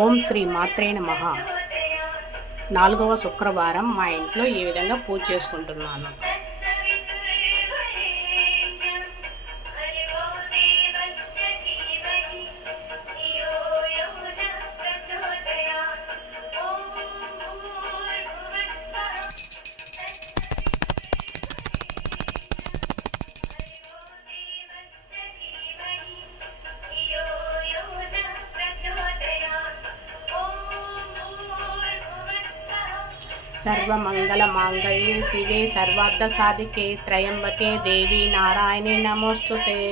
ఓం శ్రీ మాత్రే నమః. 4వ శుక్రవారం మా ఇంట్లో ఈ విధంగా పూజ చేసుకుంటున్నాను. सर्वमंगलमांगल्ये शिवे सर्वार्थसाधिके त्र्यंबके देवी नारायणी नमोस्तुते।